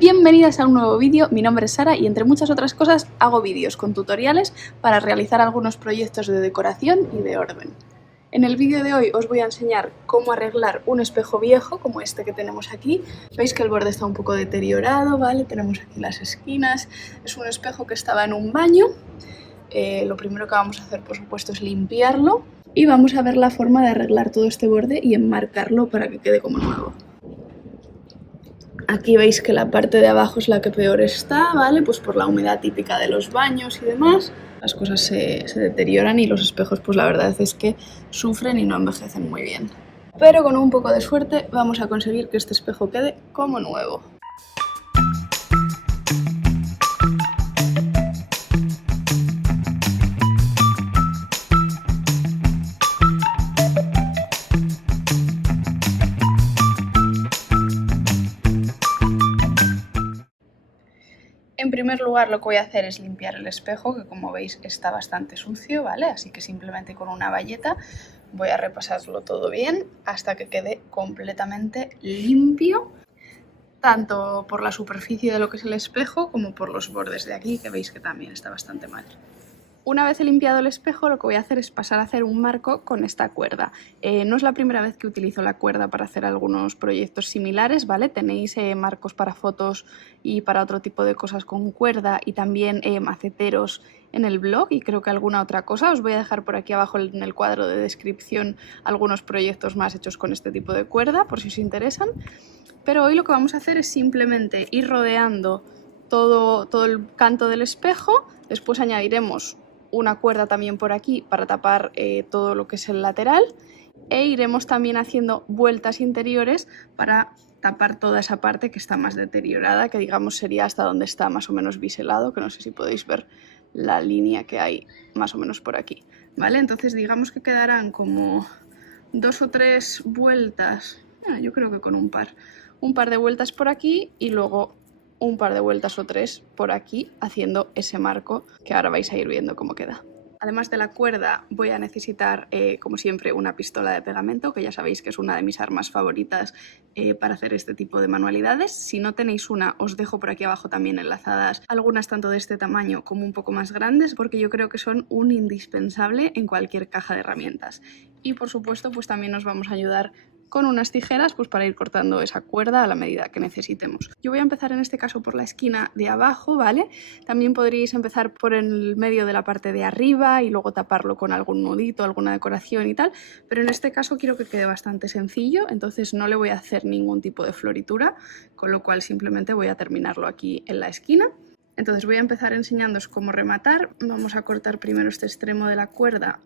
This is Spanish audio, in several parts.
Bienvenidas a un nuevo vídeo, mi nombre es Sara y entre muchas otras cosas hago vídeos con tutoriales para realizar algunos proyectos de decoración y de orden. En el vídeo de hoy os voy a enseñar cómo arreglar un espejo viejo como este que tenemos aquí. Veis que el borde está un poco deteriorado, ¿vale? Tenemos aquí las esquinas, es un espejo que estaba en un baño. Lo primero que vamos a hacer, por supuesto, es limpiarlo y vamos a ver la forma de arreglar todo este borde y enmarcarlo para que quede como nuevo. Aquí veis que la parte de abajo es la que peor está, ¿vale? Pues por la humedad típica de los baños y demás. Las cosas se deterioran y los espejos, pues la verdad es que sufren y no envejecen muy bien. Pero con un poco de suerte vamos a conseguir que este espejo quede como nuevo. En primer lugar, lo que voy a hacer es limpiar el espejo, que como veis está bastante sucio, ¿vale? Así que simplemente con una bayeta voy a repasarlo todo bien hasta que quede completamente limpio, tanto por la superficie de lo que es el espejo como por los bordes de aquí, que veis que también está bastante mal. Una vez he limpiado el espejo, lo que voy a hacer es pasar a hacer un marco con esta cuerda. No es la primera vez que utilizo la cuerda para hacer algunos proyectos similares, ¿vale? Tenéis marcos para fotos y para otro tipo de cosas con cuerda y también maceteros en el blog y creo que alguna otra cosa. Os voy a dejar por aquí abajo en el cuadro de descripción algunos proyectos más hechos con este tipo de cuerda, por si os interesan. Pero hoy lo que vamos a hacer es simplemente ir rodeando todo el canto del espejo, después añadiremos una cuerda también por aquí para tapar todo lo que es el lateral e iremos también haciendo vueltas interiores para tapar toda esa parte que está más deteriorada, que digamos sería hasta donde está más o menos biselado, que no sé si podéis ver la línea que hay más o menos por aquí, ¿vale? Entonces digamos que quedarán como 2 o 3 vueltas, yo creo que con un par de vueltas por aquí y luego un par de vueltas o 3 por aquí haciendo ese marco que ahora vais a ir viendo cómo queda. Además de la cuerda voy a necesitar, como siempre, una pistola de pegamento, que ya sabéis que es una de mis armas favoritas para hacer este tipo de manualidades. Si no tenéis una, os dejo por aquí abajo también enlazadas algunas tanto de este tamaño como un poco más grandes, porque yo creo que son un indispensable en cualquier caja de herramientas. Y por supuesto, pues también nos vamos a ayudar con unas tijeras pues para ir cortando esa cuerda a la medida que necesitemos. Yo voy a empezar en este caso por la esquina de abajo, ¿vale? También podríais empezar por el medio de la parte de arriba y luego taparlo con algún nudito, alguna decoración y tal, pero en este caso quiero que quede bastante sencillo, entonces no le voy a hacer ningún tipo de floritura, con lo cual simplemente voy a terminarlo aquí en la esquina. Entonces voy a empezar enseñándoos cómo rematar. Vamos a cortar primero este extremo de la cuerda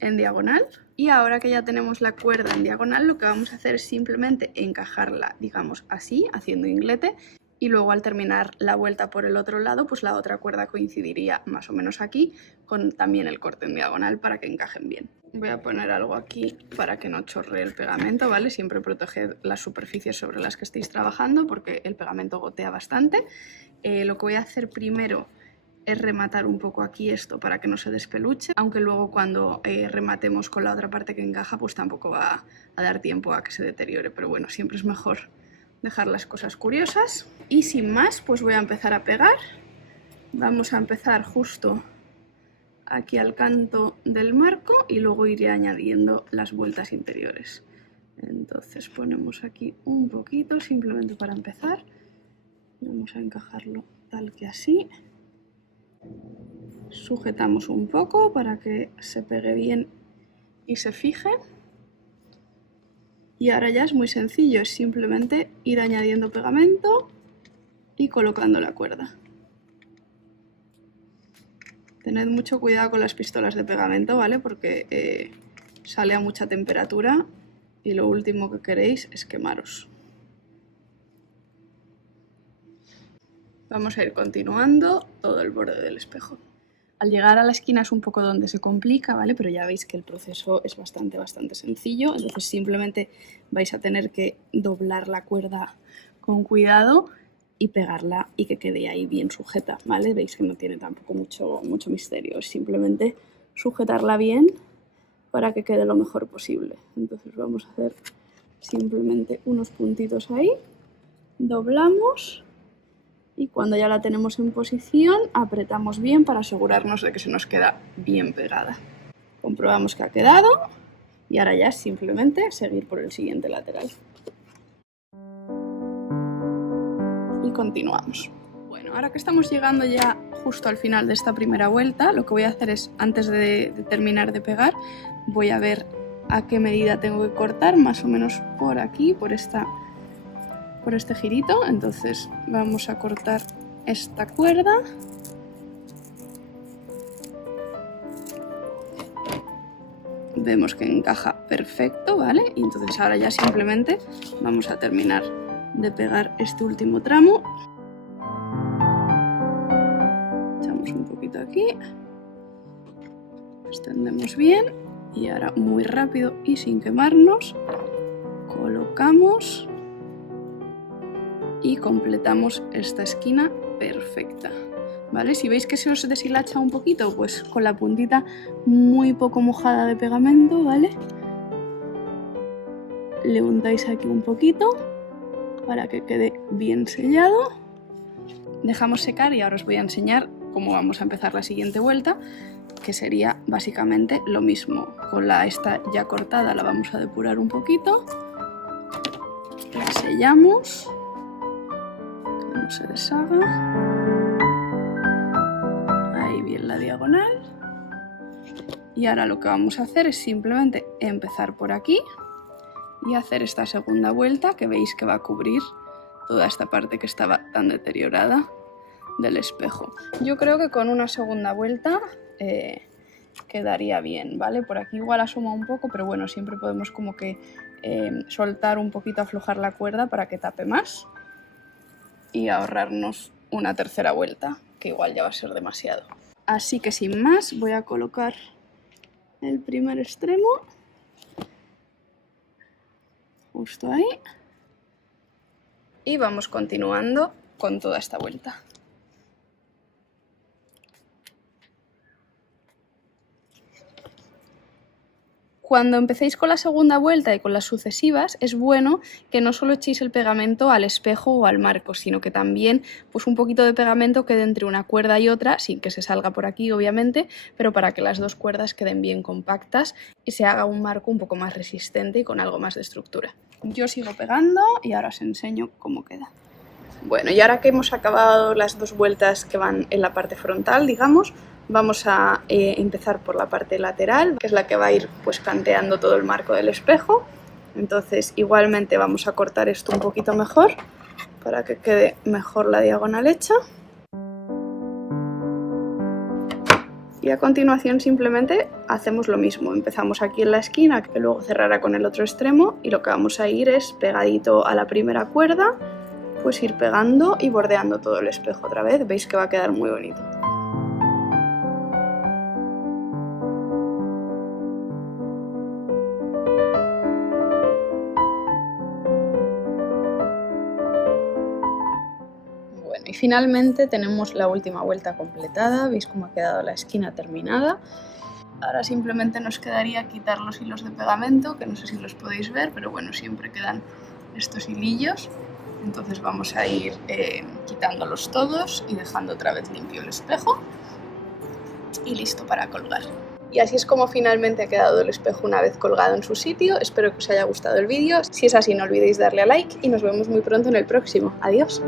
en diagonal y ahora que ya tenemos la cuerda en diagonal lo que vamos a hacer es simplemente encajarla, digamos así, haciendo inglete, y luego al terminar la vuelta por el otro lado pues la otra cuerda coincidiría más o menos aquí con también el corte en diagonal para que encajen bien. Voy a poner algo aquí para que no chorree el pegamento, ¿vale? Siempre proteged las superficies sobre las que estéis trabajando porque el pegamento gotea bastante. Lo que voy a hacer primero es rematar un poco aquí esto para que no se despeluche, aunque luego cuando rematemos con la otra parte que encaja pues tampoco va a dar tiempo a que se deteriore, pero bueno, siempre es mejor dejar las cosas curiosas. Y sin más, pues voy a empezar a pegar. Vamos a empezar justo aquí al canto del marco y luego iré añadiendo las vueltas interiores. Entonces ponemos aquí un poquito simplemente para empezar. Vamos a encajarlo tal que así. Sujetamos un poco para que se pegue bien y se fije. Y ahora ya es muy sencillo, es simplemente ir añadiendo pegamento y colocando la cuerda. Tened mucho cuidado con las pistolas de pegamento, ¿vale? Porque sale a mucha temperatura y lo último que queréis es quemaros. Vamos a ir continuando todo el borde del espejo. Al llegar a la esquina es un poco donde se complica, ¿vale? Pero ya veis que el proceso es bastante sencillo, entonces simplemente vais a tener que doblar la cuerda con cuidado y pegarla y que quede ahí bien sujeta, ¿vale? Veis que no tiene tampoco mucho misterio, es simplemente sujetarla bien para que quede lo mejor posible. Entonces vamos a hacer simplemente unos puntitos ahí, doblamos Y cuando ya la tenemos en posición, apretamos bien para asegurarnos de que se nos queda bien pegada. Comprobamos que ha quedado y ahora ya es simplemente seguir por el siguiente lateral. Y continuamos. Bueno, ahora que estamos llegando ya justo al final de esta primera vuelta, lo que voy a hacer es, antes de terminar de pegar, voy a ver a qué medida tengo que cortar, más o menos por aquí, por este girito. Entonces vamos a cortar esta cuerda. Vemos que encaja perfecto, ¿vale? Y entonces ahora ya simplemente vamos a terminar de pegar este último tramo. Echamos un poquito aquí, extendemos bien y ahora muy rápido y sin quemarnos colocamos y completamos esta esquina perfecta, ¿vale? Si veis que se os deshilacha un poquito, pues con la puntita muy poco mojada de pegamento, ¿vale? Le untáis aquí un poquito para que quede bien sellado. Dejamos secar y ahora os voy a enseñar cómo vamos a empezar la siguiente vuelta, que sería básicamente lo mismo. Con esta ya cortada la vamos a depurar un poquito, la sellamos, que no se deshaga. Ahí bien la diagonal. Y ahora lo que vamos a hacer es simplemente empezar por aquí y hacer esta segunda vuelta, que veis que va a cubrir toda esta parte que estaba tan deteriorada del espejo. Yo creo que con una segunda vuelta quedaría bien, ¿vale? Por aquí igual asoma un poco, pero bueno, siempre podemos como que soltar un poquito, aflojar la cuerda para que tape más y ahorrarnos una tercera vuelta, que igual ya va a ser demasiado. Así que sin más voy a colocar el primer extremo justo ahí y vamos continuando con toda esta vuelta. Cuando empecéis con la segunda vuelta y con las sucesivas, es bueno que no solo echéis el pegamento al espejo o al marco, sino que también pues un poquito de pegamento quede entre una cuerda y otra, sin que se salga por aquí obviamente, pero para que las dos cuerdas queden bien compactas y se haga un marco un poco más resistente y con algo más de estructura. Yo sigo pegando y ahora os enseño cómo queda. Bueno, y ahora que hemos acabado las dos vueltas que van en la parte frontal, digamos, vamos a empezar por la parte lateral, que es la que va a ir pues canteando todo el marco del espejo. Entonces igualmente vamos a cortar esto un poquito mejor para que quede mejor la diagonal hecha. Y a continuación simplemente hacemos lo mismo, empezamos aquí en la esquina, que luego cerrará con el otro extremo, y lo que vamos a ir es pegadito a la primera cuerda, pues ir pegando y bordeando todo el espejo otra vez. Veis que va a quedar muy bonito. Bueno, y finalmente tenemos la última vuelta completada. Veis cómo ha quedado la esquina terminada. Ahora simplemente nos quedaría quitar los hilos de pegamento, que no sé si los podéis ver, pero bueno, siempre quedan estos hilillos. Entonces vamos a ir quitándolos todos y dejando otra vez limpio el espejo y listo para colgar. Y así es como finalmente ha quedado el espejo una vez colgado en su sitio. Espero que os haya gustado el vídeo. Si es así, no olvidéis darle a like y nos vemos muy pronto en el próximo. Adiós.